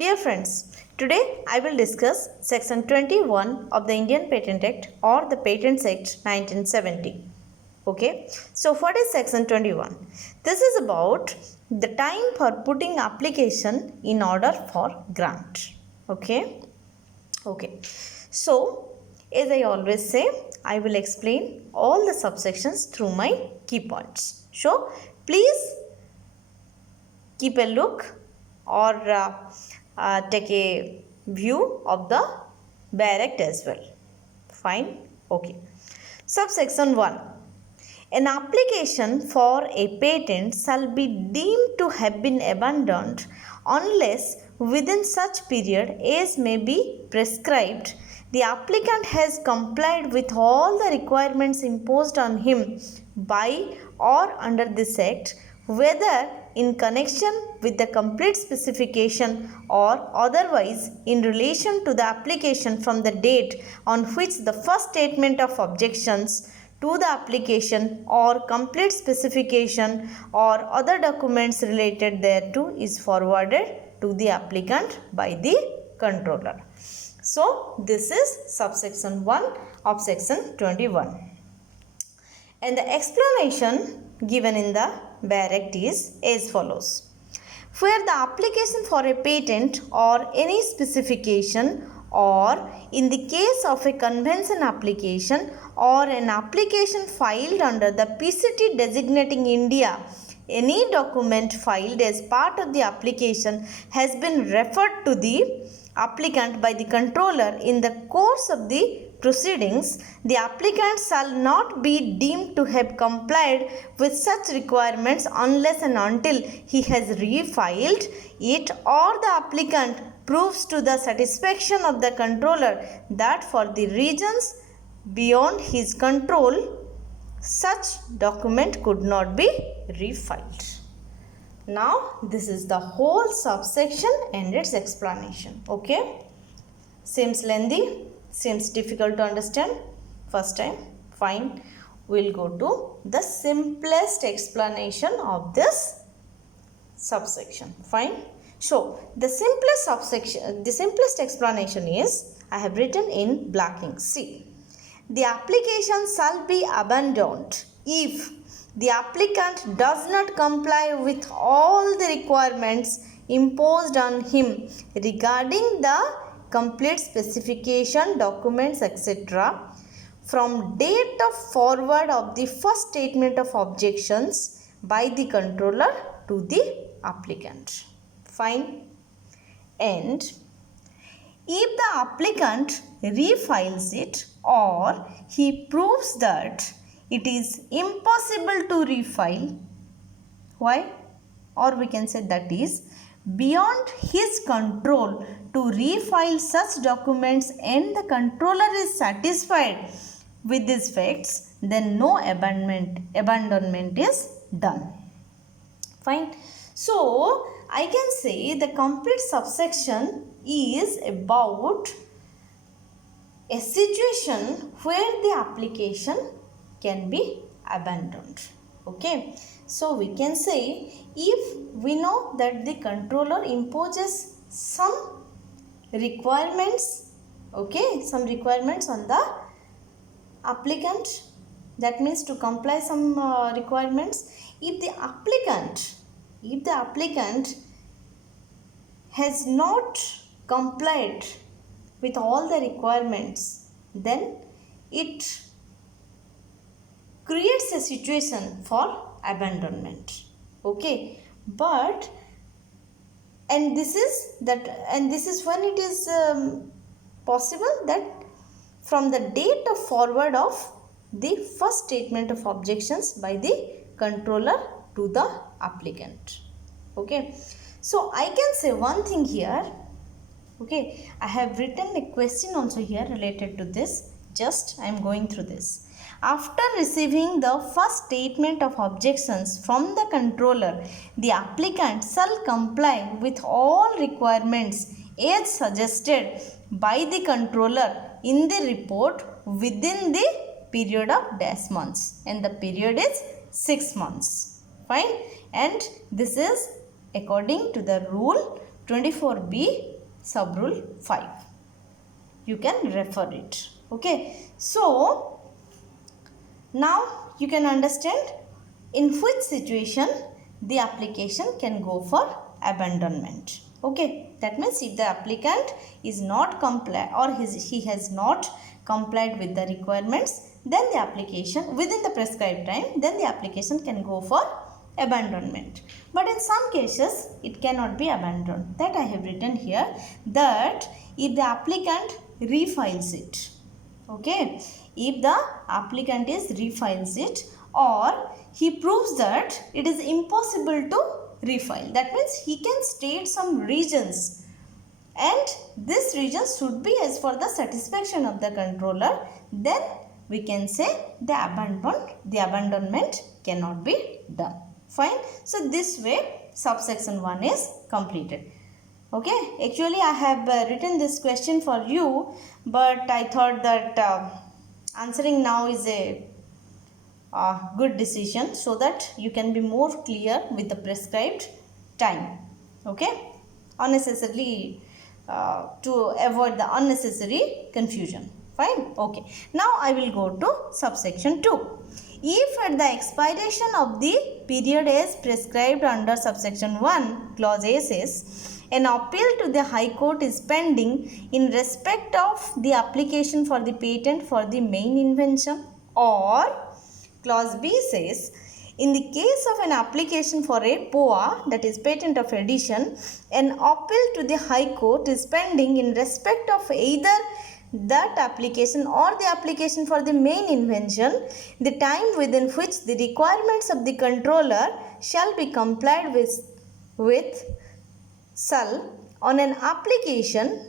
Dear friends, today I will discuss Section 21 of the Indian Patent Act or the Patents Act 1970. Okay, so what is Section 21? This is about the time for putting application in order for grant. Okay, so as I always say, I will explain all the subsections through my key points. So please keep a look or take a view of the bare act as well. Fine. Okay. Subsection 1. An application for a patent shall be deemed to have been abandoned unless within such period as may be prescribed the applicant has complied with all the requirements imposed on him by or under this act, whether in connection with the complete specification or otherwise in relation to the application from the date on which the first statement of objections to the application or complete specification or other documents related thereto is forwarded to the applicant by the controller. So, this is subsection 1 of section 21. And the explanation given in the bare act is as follows. Where the application for a patent or any specification or in the case of a convention application or an application filed under the PCT designating India, any document filed as part of the application has been referred to the applicant by the controller in the course of the proceedings, the applicant shall not be deemed to have complied with such requirements unless and until he has refiled it or the applicant proves to the satisfaction of the controller that for the reasons beyond his control, such document could not be refiled. Now, this is the whole subsection and its explanation. Okay? Seems lengthy, seems difficult to understand. First time, fine. We'll go to the simplest explanation of this subsection. Fine. So, the simplest explanation is, I have written in black ink. See, the application shall be abandoned if the applicant does not comply with all the requirements imposed on him regarding the complete specification, documents, etc. from date of forward of the first statement of objections by the controller to the applicant. Fine. And if the applicant refiles it or he proves that it is impossible to refile, why? Or we can say that is beyond his control to refile such documents and the controller is satisfied with these facts, then no abandonment is done. Fine. So, I can say the complete subsection is about a situation where the application can be abandoned. Okay. So, we can say if we know that the controller imposes some requirements, okay, some requirements on the applicant, that means to comply some requirements. If the applicant has not complied with all the requirements, then it creates a situation for abandonment. Okay, but and this is when it is possible that from the date of forward of the first statement of objections by the controller to the applicant. Okay, so I can say one thing here. Okay, I have written a question also here related to this. Just I am going through this. After receiving the first statement of objections from the controller, the applicant shall comply with all requirements as suggested by the controller in the report within the period of dash months, and the period is 6 months. Fine. And this is according to the rule 24B sub rule 5. You can refer it. Okay. So now you can understand in which situation the application can go for abandonment. Okay, that means if the applicant is not compliant or he has not complied with the requirements, then the application within the prescribed time, then the application can go for abandonment. But in some cases it cannot be abandoned. That I have written here, that if the applicant refiles it. Okay, if the applicant is refiles it, or he proves that it is impossible to refile. That means he can state some reasons, and this reason should be as for the satisfaction of the controller, then we can say the abandonment cannot be done. Fine. So this way subsection 1 is completed. Okay, actually I have written this question for you, but I thought that answering now is a good decision, so that you can be more clear with the prescribed time. Okay, unnecessarily to avoid the unnecessary confusion. Fine. Okay, now I will go to subsection 2. If at the expiration of the period as prescribed under subsection 1, clause A says, an appeal to the High Court is pending in respect of the application for the patent for the main invention, or clause B says, in the case of an application for a POA, that is patent of addition, an appeal to the High Court is pending in respect of either that application or the application for the main invention, the time within which the requirements of the controller shall be complied with shall on an application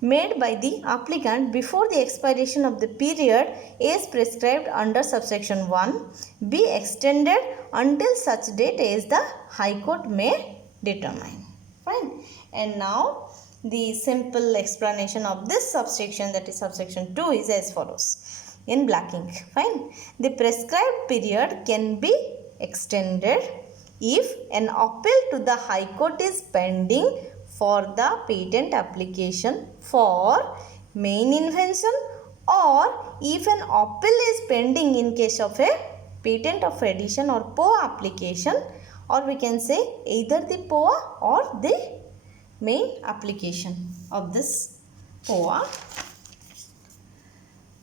made by the applicant before the expiration of the period as prescribed under subsection 1 be extended until such date as the High Court may determine. Fine. And now the simple explanation of this subsection, that is subsection 2, is as follows in black ink. Fine. The prescribed period can be extended if an appeal to the High Court is pending for the patent application for main invention, or if an appeal is pending in case of a patent of addition or POA application, or we can say either the POA or the main application of this POA.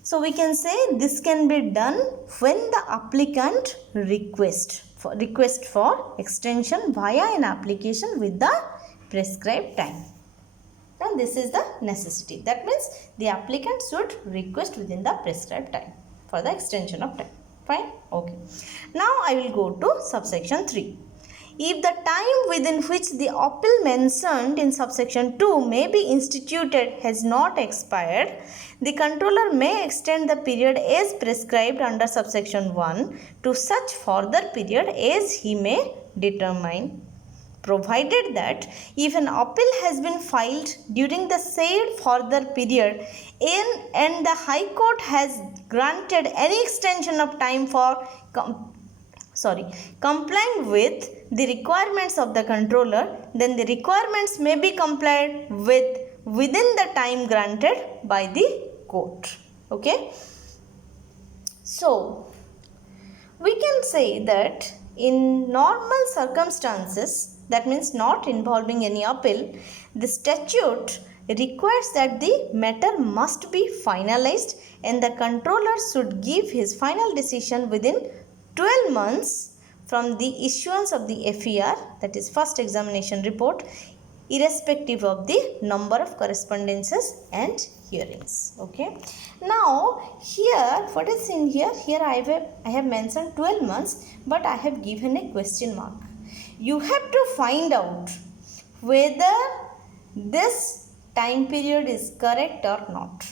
So we can say this can be done when the applicant request for extension via an application with the prescribed time. And this is the necessity. That means the applicant should request within the prescribed time for the extension of time. Fine. Okay. Now I will go to subsection 3. If the time within which the appeal mentioned in subsection 2 may be instituted has not expired, the controller may extend the period as prescribed under subsection 1 to such further period as he may determine, provided that if an appeal has been filed during the said further period and the High Court has granted any extension of time for complying with the requirements of the controller, then the requirements may be complied with within the time granted by the court. Okay. So we can say that in normal circumstances, that means not involving any appeal, the statute requires that the matter must be finalized and the controller should give his final decision within 12 months from the issuance of the FER, that is first examination report, irrespective of the number of correspondences and hearings. Okay. Now here, what is in here? Here I have mentioned 12 months, but I have given a question mark. You have to find out whether this time period is correct or not.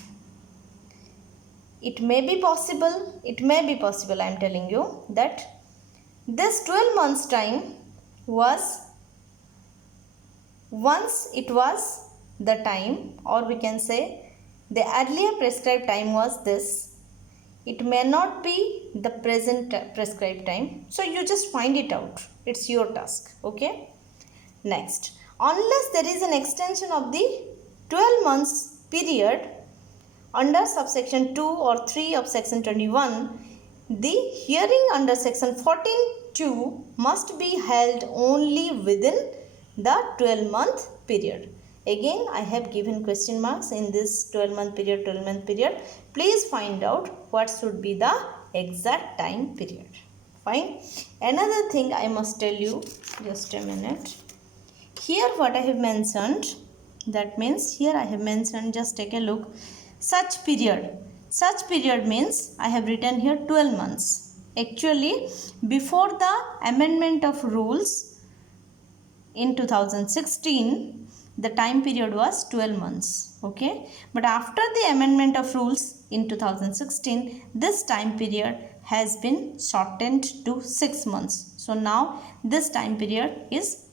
It may be possible, I am telling you, that this 12 months time was, once it was the time, or we can say the earlier prescribed time was this, it may not be the present prescribed time. So you just find it out. It's your task. Okay. Next, unless there is an extension of the 12 months period under subsection 2 or 3 of section 21, the hearing under section 14(2) must be held only within the 12-month period. Again, I have given question marks in this 12-month period. Please find out what should be the exact time period. Fine. Another thing I must tell you, just a minute. Here what I have mentioned, that means here I have mentioned, just take a look, such period. Such period means I have written here 12 months. Actually, before the amendment of rules in 2016, the time period was 12 months. Okay. But after the amendment of rules in 2016, this time period has been shortened to 6 months. So now this time period is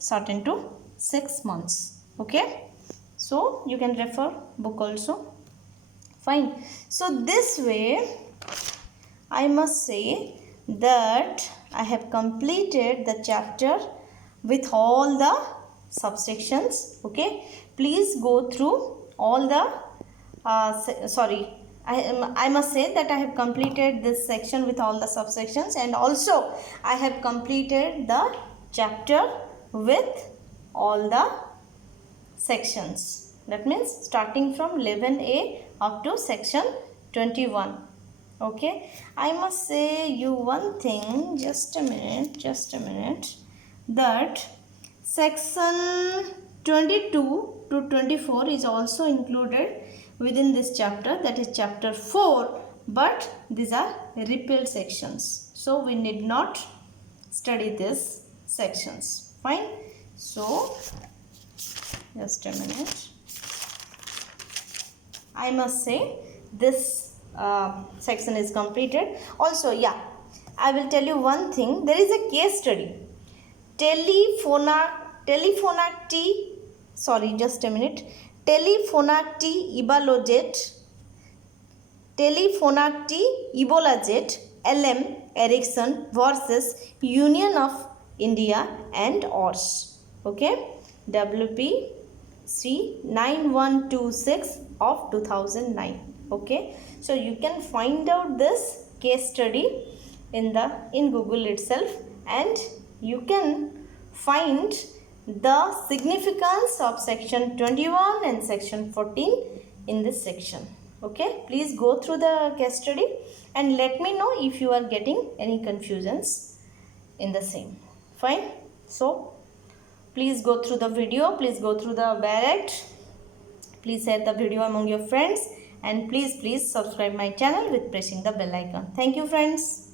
shortened to 6 months. Okay. So you can refer book also. Fine. So this way I must say that I have completed the chapter with all the subsections. Okay. Please go through all the I must say that I have completed this section with all the subsections, and also I have completed the chapter with all the sections. That means starting from 11A up to section 21. Okay. I must say you one thing, just a minute, that section 22 to 24 is also included within this chapter, that is chapter 4, but these are repealed sections. So we need not study these sections. Fine. So just a minute. I must say this section is completed. Also, yeah, I will tell you one thing. There is a case study. Telephonacti Ebolazet LM Ericsson versus Union of India and ORS. Okay. WPC 9126 of 2009. Okay. So you can find out this case study in Google itself, and you can find the significance of section 21 and section 14 in this section. Okay. Please go through the case study and let me know if you are getting any confusions in the same. Fine. So please go through the video, please go through the barracks, please share the video among your friends, and please subscribe my channel with pressing the bell icon. Thank you, friends.